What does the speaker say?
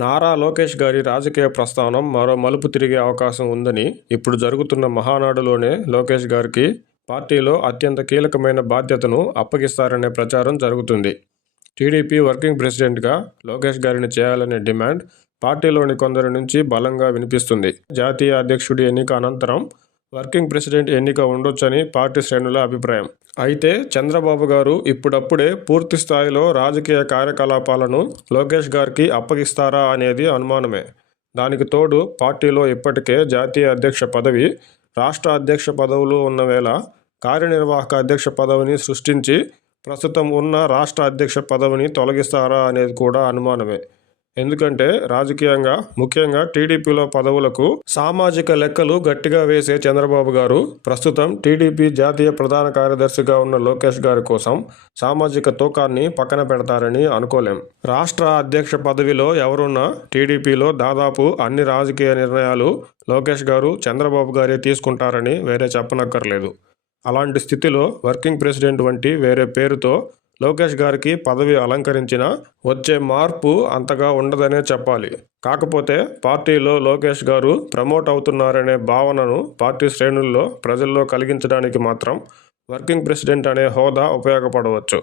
నారా లోకేష్ గారి రాజకీయ ప్రస్థానం మరో మలుపు తిరిగే అవకాశం ఉందని ఇప్పుడు జరుగుతున్న మహానాడులోనే లోకేష్ గారికి పార్టీలో అత్యంత కీలకమైన బాధ్యతను అప్పగిస్తారనే ప్రచారం జరుగుతుంది. టీడీపీ వర్కింగ్ ప్రెసిడెంట్గా లోకేష్ గారిని చేయాలనే డిమాండ్ పార్టీలోని కొందరి నుంచి బలంగా వినిపిస్తుంది. జాతీయ అధ్యక్షుడి ఎన్నిక అనంతరం వర్కింగ్ ప్రెసిడెంట్ ఎన్నిక ఉండొచ్చని పార్టీ శ్రేణుల అభిప్రాయం. అయితే చంద్రబాబు గారు ఇప్పుడప్పుడే పూర్తి స్థాయిలో రాజకీయ కార్యకలాపాలను లోకేష్ గారికి అప్పగిస్తారా అనేది అనుమానమే. దానికి తోడు పార్టీలో ఇప్పటికే జాతీయ అధ్యక్ష పదవి రాష్ట్ర అధ్యక్ష పదవులు ఉన్న వేళ కార్యనిర్వాహక అధ్యక్ష పదవిని సృష్టించి ప్రస్తుతం ఉన్న రాష్ట్ర అధ్యక్ష పదవిని తొలగిస్తారా అనేది కూడా అనుమానమే. ఎందుకంటే రాజకీయంగా ముఖ్యంగా టీడీపీలో పదవులకు సామాజిక లెక్కలు గట్టిగా వేసే చంద్రబాబు గారు ప్రస్తుతం టీడీపీ జాతీయ ప్రధాన కార్యదర్శిగా ఉన్న లోకేష్ గారి కోసం సామాజిక తూకాన్ని పక్కన పెడతారని అనుకోలేం. రాష్ట్ర అధ్యక్ష పదవిలో ఎవరున్నా టీడీపీలో దాదాపు అన్ని రాజకీయ నిర్ణయాలు లోకేష్ గారు చంద్రబాబు గారే తీసుకుంటారని వేరే చెప్పనక్కర్లేదు. అలాంటి స్థితిలో వర్కింగ్ ప్రెసిడెంట్ వంటి వేరే పేరుతో లోకేష్ గారికి పదవి అలంకరించిన వచ్చే మార్పు అంతగా ఉండదనే చెప్పాలి. కాకపోతే పార్టీలో లోకేష్ గారు ప్రమోట్ అవుతున్నారనే భావనను పార్టీ శ్రేణుల్లో ప్రజల్లో కలిగించడానికి మాత్రం వర్కింగ్ ప్రెసిడెంట్ అనే హోదా ఉపయోగపడవచ్చు.